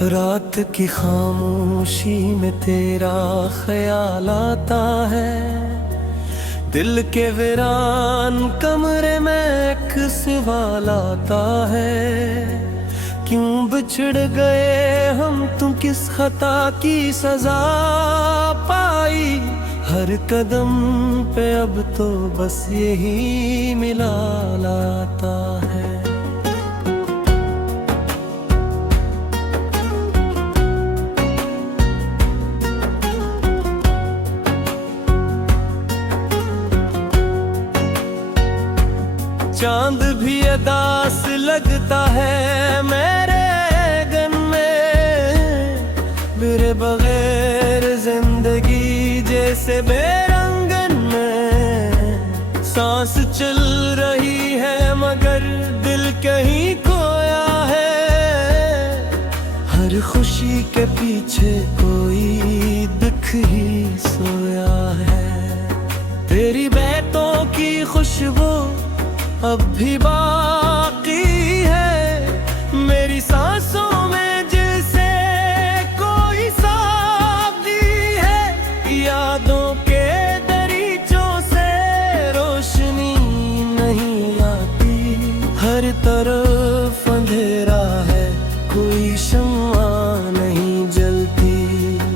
रात की खामोशी में तेरा ख्याल आता है। दिल के वीरान कमरे में एक सवाल आता है, क्यों बिछड़ गए हम, तुम किस खता की सजा पाई। हर कदम पे अब तो बस यही मिला लाता है। चांद भी अदास लगता है मेरे गन में, मेरे बगैर जिंदगी जैसे बेरंगन में। सांस चल रही है मगर दिल कहीं खोया है। हर खुशी के पीछे कोई दुख ही सोया है। तेरी बातों की खुशबू अब भी बाकी है मेरी सांसों में, जैसे कोई साथी है। यादों के दरीचों से रोशनी नहीं आती, हर तरफ अंधेरा है, कोई शम्मा नहीं जलती।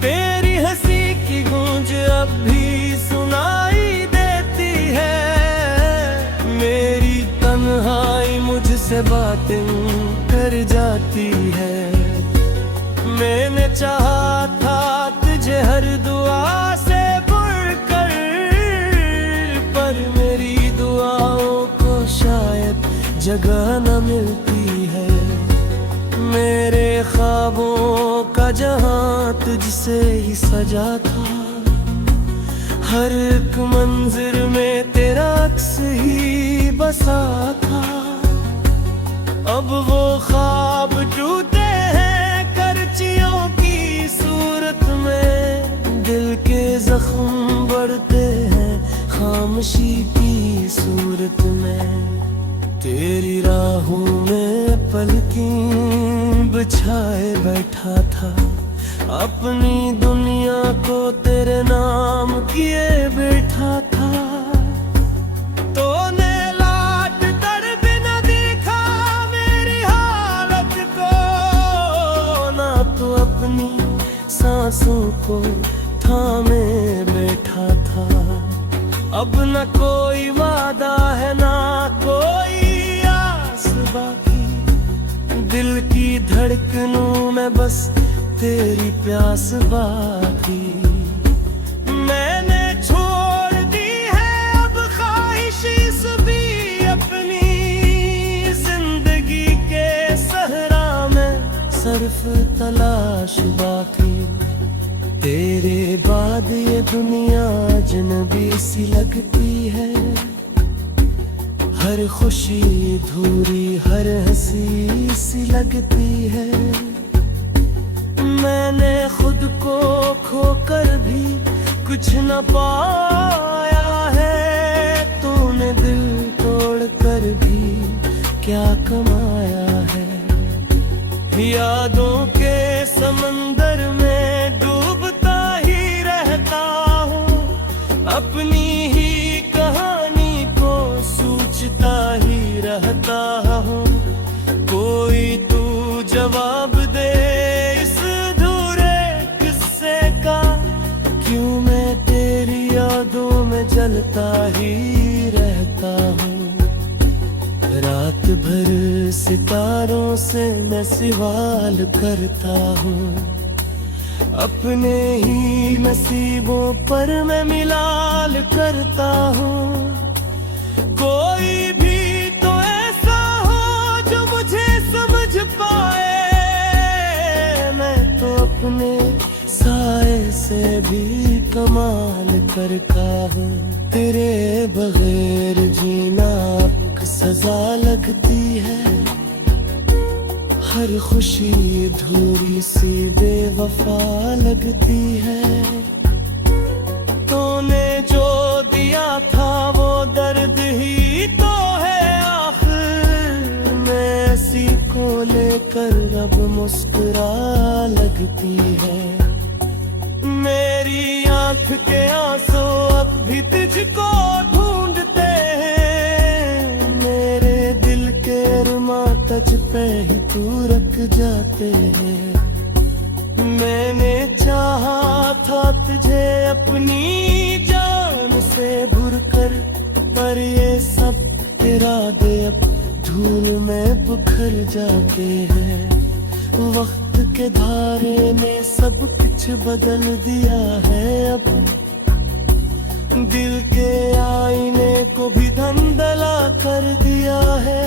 तेरी हंसी की गूंज अब भी सुनाई देती है, मुझसे बातें कर जाती है। मैंने चाहा था तुझे हर दुआ से बढ़कर, पर मेरी दुआओं को शायद जगह न मिलती है। मेरे ख्वाबों का जहां तुझसे ही सजा था, हर एक मंजिर में तेरा अक्स ही बसा था। अब वो ख्वाब टूटे हैं करचियों की सूरत में, दिल के जख्म बढ़ते हैं खामोशी की सूरत में। तेरी राहों में पलकें बिछाए बैठा था, अपनी दुनिया को तेरे नाम किए बैठा था। सांसों को थामे बैठा था, अब न कोई वादा है ना कोई आस बाकी। दिल की धड़कनों में बस तेरी प्यास बाकी। मैंने छोड़ दी है अब ख्वाहिश भी अपनी, जिंदगी के सहरा में सिर्फ तलाश बाकी। तेरे बाद ये दुनिया अजनबी सी लगती है, हर खुशी अधूरी, हर हंसी सी लगती है। मैंने खुद को खोकर भी कुछ न पाया है, तूने दिल तोड़ कर भी क्या कमाया है। यादों के समंदर में डूबता ही रहता हूँ, अपनी ही कहानी को सोचता ही रहता हूँ। कोई तू जवाब दे इस अधूरे किस्से का, क्यों मैं तेरी यादों में जलता ही रहता हूँ। रात भर सितारों से मैं सवाल करता हूँ, अपने ही नसीबों पर मैं मिलाल करता हूँ। कोई भी तो ऐसा हो जो मुझे समझ पाए, मैं तो अपने साए से भी कमाल करता हूँ। तेरे बगैर जीना सजा लगती है, हर खुशी अधूरी सी बेवफा लगती है। तूने जो दिया था वो दर्द ही तो है आखिर, मैं इसी को लेकर पर अब मुस्कुरा लगती है। मेरी आंख के आंसू अब भी तुझको ढूंढते हैं। मेरे दिल के अरमां तुझ पे ही तू रख जाते हैं। मैंने चाहा था तुझे अपनी जान से भर कर, पर ये सब इरादे अब धूल में बिखर जाते हैं। वक्त के धारे ने सब कुछ बदल दिया है। अब दिल के आईने को भी धंधला कर दिया है।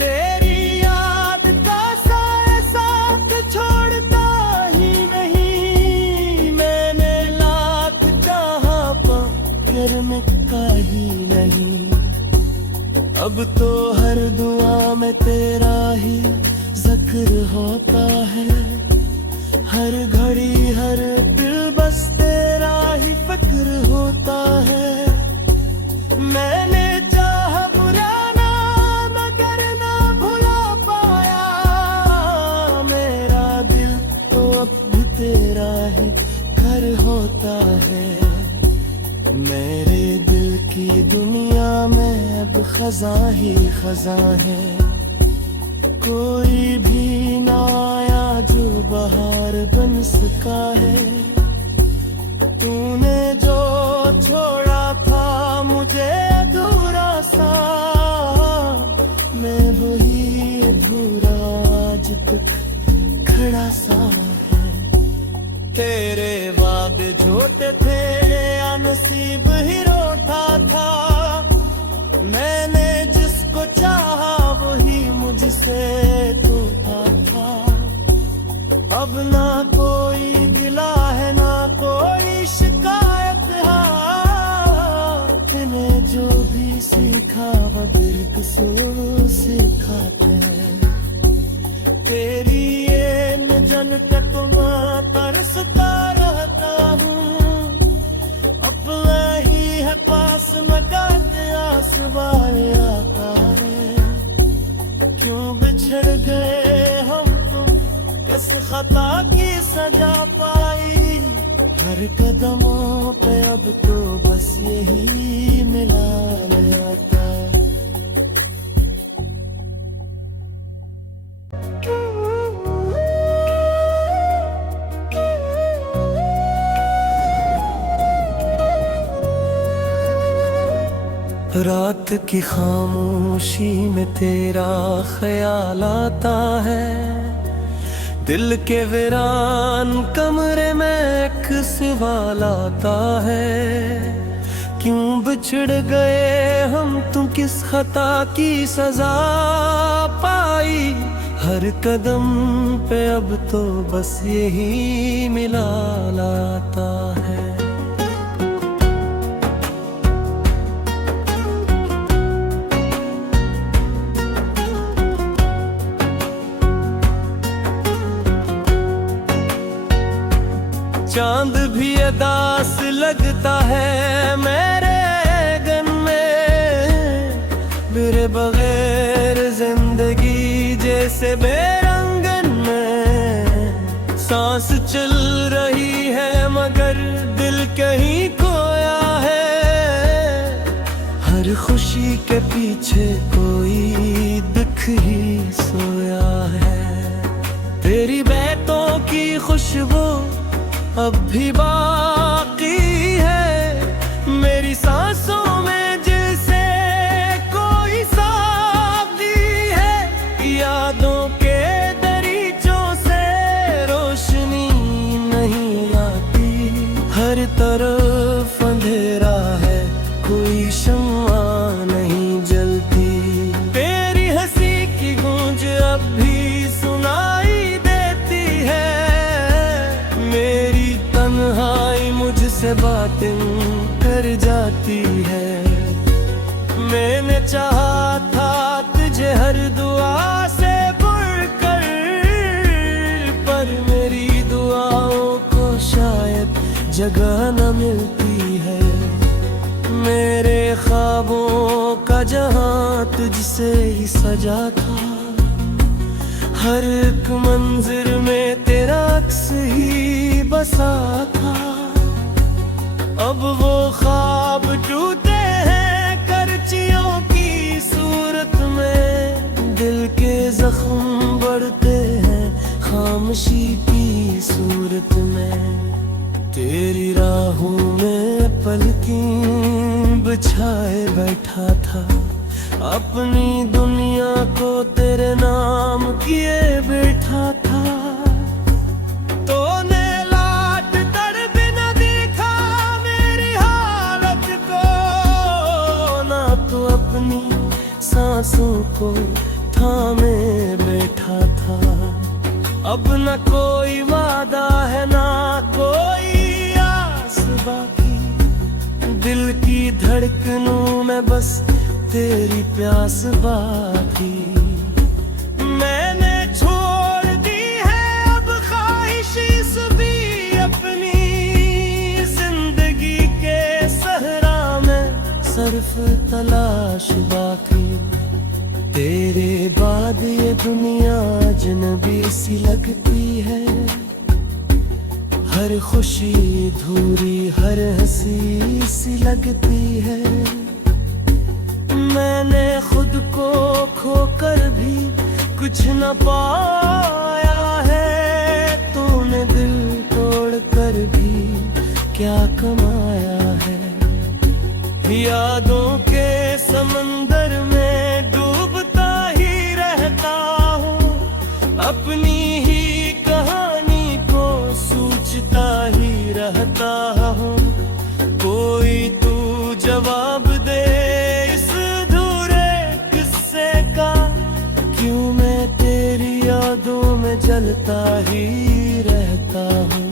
तेरी याद का साया साथ छोड़ता ही नहीं। मैंने लाख चाहा पर मिटता ही नहीं। अब तो हर दुआ में तेरा ही जिक्र होता है। हर घड़ी हर दिल बस तेरा ही फिक्र होता है। मैंने चाहा पुराना मगर ना भुला पाया। मेरा दिल तो अब भी तेरा ही घर होता है। मेरे दिल की दुनिया में अब खजा ही खजा है। कोई भी ना आया जो बहार बन सका है। तूने जो छोड़ा था मुझे अधूरा सा, मैं वही अधूरा आज तक खड़ा सा है। तेरे वादे झूठे थे या नसीब ही रोता था। मैंने जिसको चाहा वही मुझसे टूटा था। अब ना कोई गिला है ना कोई शिकायत है। तूने जो भी सीखा वो दर्द से सिखाते हैं। तेरी ये नजन तक मैं तरसता रहता हूँ। अपना ही है पास मगाते आसवाए आता है। क्यों बिछड़ गए हम तुम, किस खता की सजा पाई। हर कदमों पे अब तो बस यही मिला आता। रात की खामोशी में तेरा ख्याल आता है। दिल के वीरान कमरे में एक सवाल आता है। क्यों बिछड़ गए हम तुम, किस खता की सजा पाई। हर कदम पे अब तो बस यही मिला लाता है। चांद भी अदास लगता है मेरे गन में। मेरे बगैर जिंदगी जैसे बेरंगन में। सांस चल रही है मगर दिल कहीं खोया है। हर खुशी के पीछे कोई दुख ही सोया है। तेरी बातों की खुशबू अब भी बाकी है। मेरी सांसों में जैसे कोई साथी है। यादों के दरीचों से रोशनी नहीं आती। हर तरफ अंधेरा है, कोई शम्मा नहीं जलती। तेरी हंसी की गूंज अब भी सुनाई देती है। मेरी तन्हाई मुझसे बातें कर जाती है। मैंने चाहा था तुझे हर दुआ से बढ़कर, पर मेरी दुआओं को शायद जगह न मिलती है। मेरे ख्वाबों का जहां तुझसे ही सजा था। हर एक मंजिर में तेरा अक्स ही बसा था। अब वो ख्वाब टूटे हैं करचियों की सूरत में, दिल के जख्म बढ़ते हैं खामोशी की सूरत में। तेरी राहों में पलकें बिछाए बैठा था, अपनी दुनिया को तेरे नाम किए बैठा था। तूने लाट कर भी न देखा मेरी हालत को, ना तो अपनी सांसों को थामे बैठा था। अब न कोई वादा है ना कोई आस बाकी, दिल की धड़कनों में बस तेरी प्यास बाकी। मैंने छोड़ दी है अब ख्वाहिश भी अपनी, जिंदगी के सहरा में सिर्फ तलाश बाकी। तेरे बाद ये दुनिया अजनबी सी लगती है, हर खुशी अधूरी हर हंसी सी लगती है। मैंने खुद को खोकर भी कुछ न पाया है, तूने दिल तोड़ कर भी क्या कमाया है। यादों के समंदर में डूबता ही रहता हूँ, अपनी ही कहानी को सोचता ही रहता हूँ। कोई तू जवाब दे इस अधूरे किस्से का, क्यों मैं तेरी यादों में जलता ही रहता हूँ।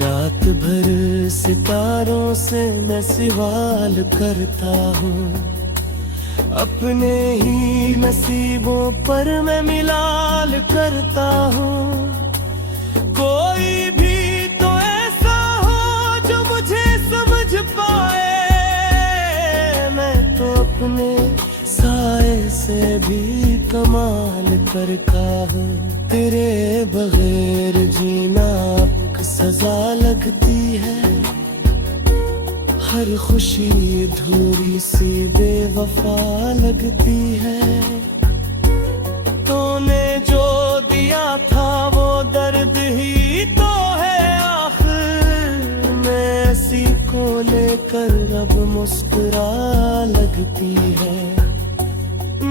रात भर सितारों से मैं सवाल करता हूँ, अपने ही नसीबों पर मैं मिलाल करता हूँ। कोई भी तो ऐसा हो जो मुझे समझ पाए, मैं तो अपने साए से भी कमाल करता हूँ। तेरे बगैर जीना अब सजा लगती है, हर खुशी अधूरी सी बेवफा लगती है। तूने जो दिया था वो दर्द ही तो है आखिर, मैं ऐसी को लेकर अब मुस्कुरा लगती है।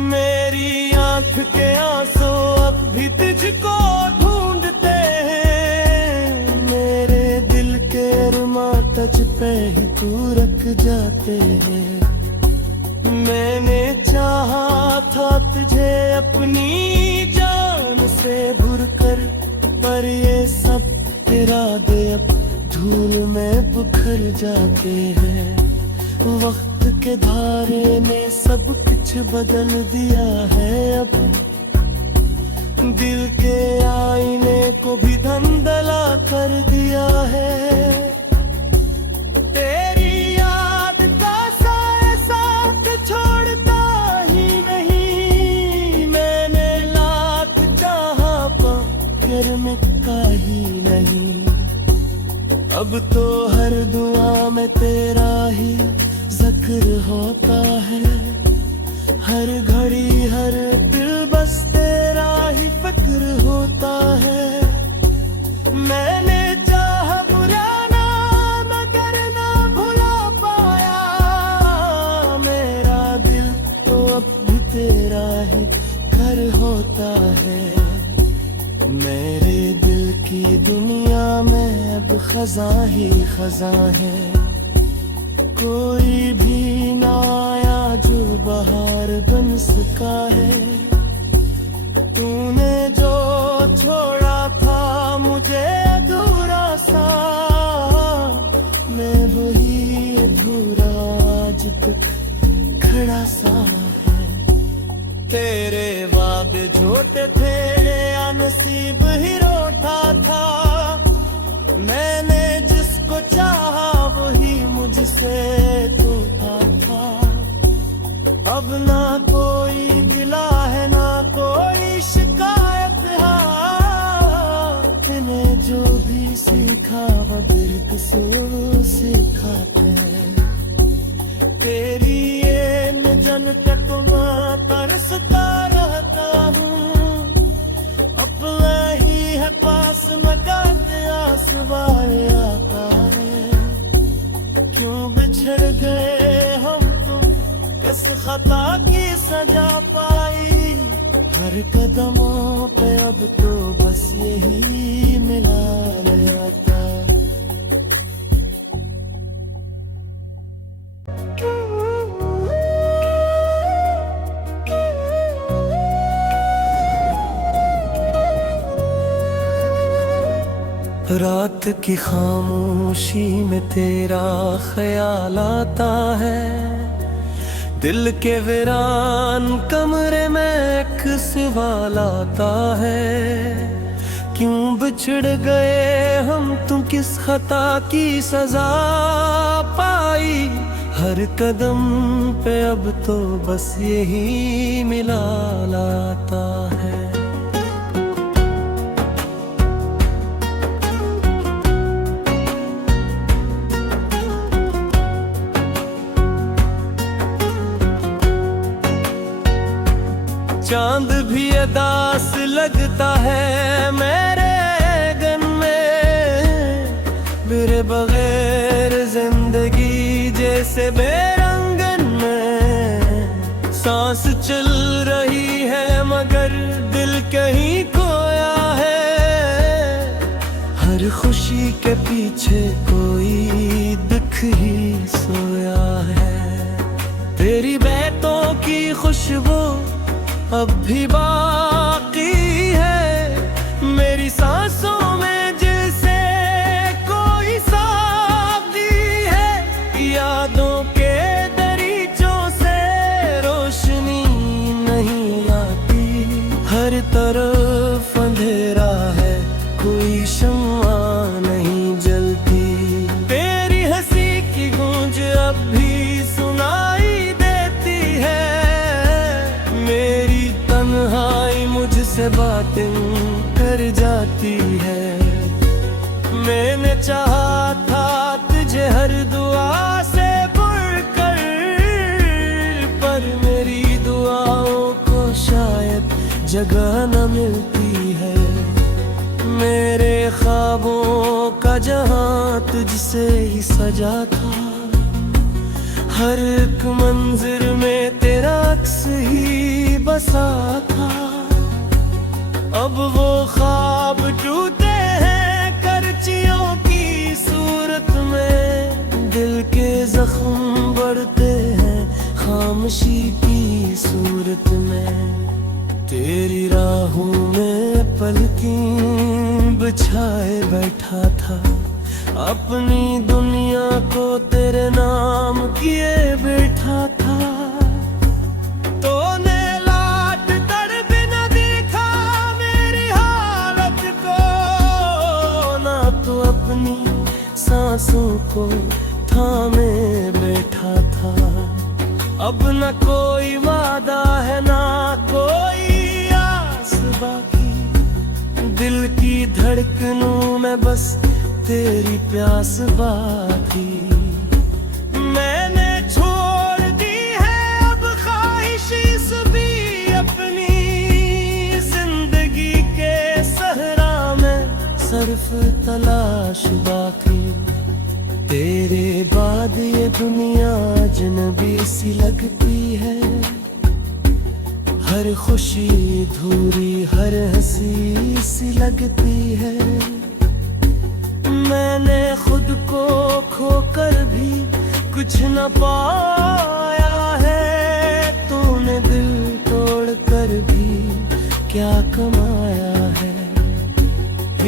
मेरी आंख के आंसू अब भी तुझको ढूंढते हैं, मेरे दिल के अरमां तुझ पे ही तू रख जाते हैं। मैंने चाहा था तुझे अपनी जान से भर कर, पर ये सब इरादे अब धूल में बिखर जाते हैं। वक्त के धारे ने सब कुछ बदल दिया है, अब दिल के आईने को भी धंधला कर दिया है। तेरी याद का साया साथ छोड़ता ही नहीं, मैंने लाख चाहा पर मिटता ही नहीं। अब तो हर दुआ में तेरा ही जिक्र होता है, हर घड़ी हर दिल बस तेरा ही फिक्र होता है। मैंने चाह बुलाना मगर ना भुला पाया, मेरा दिल तो अब भी तेरा ही घर होता है। मेरे दिल की दुनिया में अब खजा ही खजा है, कोई भी ना आया जो बहार बन सका है। तूने जो छोड़ा था मुझे अधूरा सा, मैं वही अधूरा आज तक खड़ा सा है। तेरे वादे झूठे थे या नसीब ही रोता था, मैंने जिसको चाहा वही मुझसे टूटा था। अब ना कोई गिला है ना कोई शिकायत, आंसू सिखाते हैं। तेरी ये निजन तक मैं तरसता रहता हूँ, अपना ही है पास मगाते आसवार आता है। क्यों बिछड़ गए हम तुम, किस खता की सजा पाई। हर कदमों पे अब तो बस यही मिला रहता। रात की खामोशी में तेरा ख्याल आता है, दिल के वीरान कमरे में एक सवाल आता है। क्यों बिछड़ गए हम तुम, किस खता की सजा पाई। हर कदम पे अब तो बस यही मिला लाता है। चांद भी अदास लगता है मेरे गन में, मेरे बगैर जिंदगी जैसे बेरंगन में। सांस चल रही है मगर दिल कहीं खोया है। हर खुशी के पीछे कोई दुख ही सोया है। तेरी बातों की खुशबू अब भी बाकी है मेरी सांसों में, जैसे कोई साथी है। यादों के दरीचों से रोशनी नहीं आती, हर तरफ अंधेरा है, कोई शम्मा नहीं जलती। तेरी हंसी की गूंज अब भी सुनाई देती है, तन्हाई मुझसे बातें कर जाती है। मैंने चाहा था तुझे हर दुआ से बढ़कर, पर मेरी दुआओं को शायद जगह न मिलती है। मेरे ख्वाबों का जहां तुझसे ही सजा था, हर एक मंजिर में तेरा अक्स ही बसा था। अब वो ख्वाब टूटे हैं करचियों की सूरत में, दिल के जख्म बढ़ते हैं खामोशी की सूरत में। तेरी राहों में पलकें बिछाए बैठा था, अपनी दुनिया को तेरे नाम किए बैठा था। तूने लाट कर भी न देखा मेरी हालत को, ना तो अपनी सांसों को थामे बैठा था। अब न कोई वादा है ना कोई आस बाकी, दिल की धड़कनों में बस तेरी प्यास बाकी। मैंने छोड़ दी है अब ख्वाहिश भी अपनी, जिंदगी के सहरा में सिर्फ तलाश बाकी। तेरे बाद ये दुनिया अजनबी सी लगती है, हर खुशी धूरी हर हंसी सी लगती है। मैंने खुद को खोकर भी कुछ न पाया है, तूने दिल तोड़ कर भी क्या कमाया है।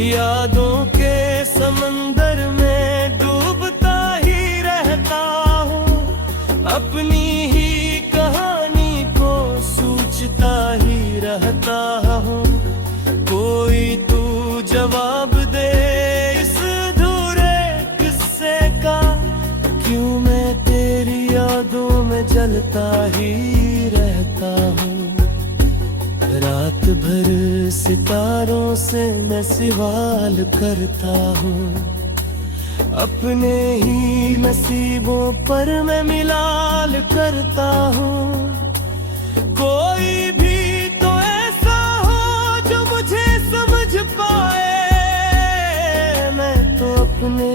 यादों के समंदर में डूबता ही रहता हूँ, अपनी ही कहानी को सोचता ही रहता हूँ। कोई तू जवाब दे इस अधूरे किस्से का, क्यों मैं तेरी यादों में जलता ही रहता हूँ। रात भर सितारों से मैं सवाल करता हूँ, अपने ही नसीबों पर मैं मिलाल करता हूँ। कोई भी तो ऐसा हो जो मुझे समझ पाए, मैं तो अपने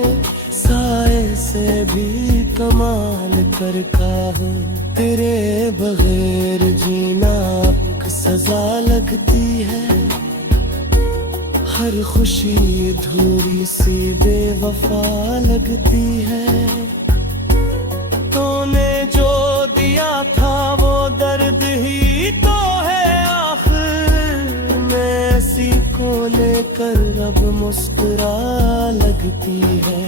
साए से भी कमाल करता हूँ। तेरे बगैर जीना अब सजा लगती है, हर खुशी अधूरी सी बेवफा लगती है। तूने जो दिया था वो दर्द ही तो है आखिर, मैं ऐसी को लेकर अब मुस्कुरा लगती है।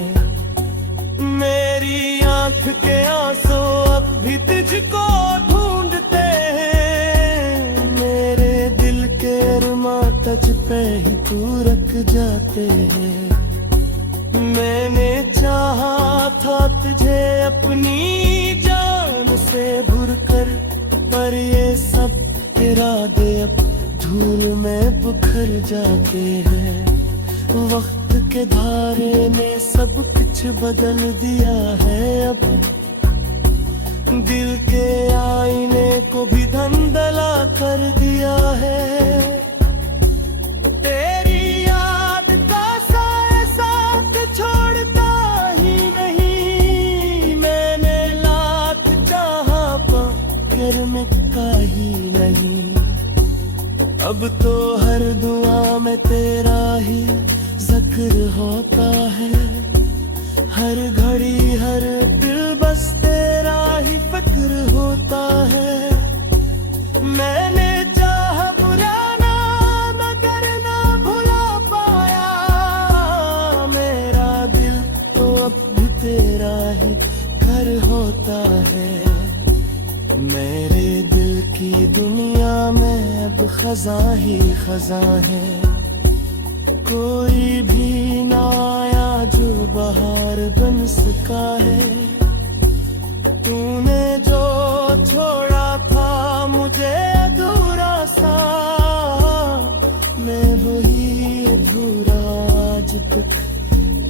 मेरी आंख के आंसू अब भी तुझको ढूंढते हैं, मेरे दिल के अरमां तुझ पे ही तू रख जाते हैं। मैंने चाहा था तुझे अपनी जान से भर कर, पर ये सब इरादे अब धूल में बिखर जाते हैं। वक्त के धारे ने सब कुछ बदल दिया है, अब दिल के आईने को भी धंधला कर दिया है। तेरी याद का साया साथ छोड़ता ही नहीं, मैंने लाख चाहा पर में का ही नहीं। अब तो हर दुआ में तेरा ही जिक्र होता है, हर घड़ी हर दिल बस तेरा ही फिक्र होता है। मैंने चाहा पुराना मगर ना भुला पाया, मेरा दिल तो अब भी तेरा ही घर होता है। मेरे दिल की दुनिया में अब खजा ही खजा है, कोई भी ना आया जो बहार बन सका है। तूने जो छोड़ा था मुझे अधूरा सा, मैं वही अधूरा आज तक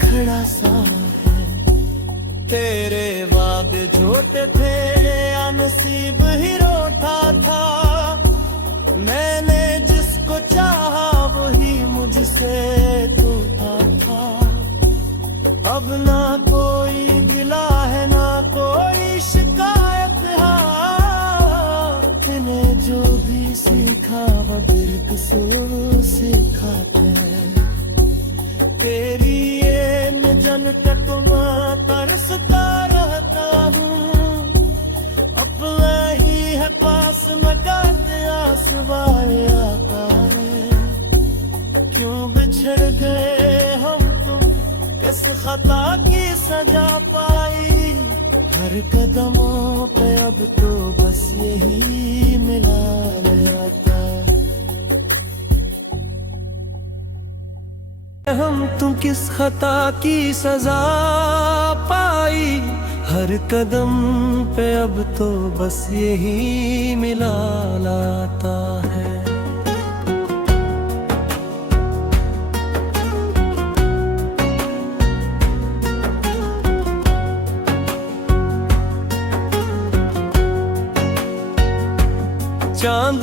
खड़ा सा है। तेरे वादे झूठे थे या नसीब ही रोता था, मैंने जिसको चाहा वही मुझसे टूटा था। अब ना कोई गिला है ना कोई शिकायत है, तूने जो भी सीखा वो बेकसूर सिखाते हैं। तेरी ये नजन तक मैं तरसता रहता हूँ, अपना ही है पास मगाते आसवाए आता है। क्यों बिछड़ गए हम तुम, किस खता की सजा पाई, हर कदमों पे अब तो बस यही मिला रहता। हम तुम किस खता की सजा पाई, हर कदम पे अब तो बस यही मिला लाता है। चांद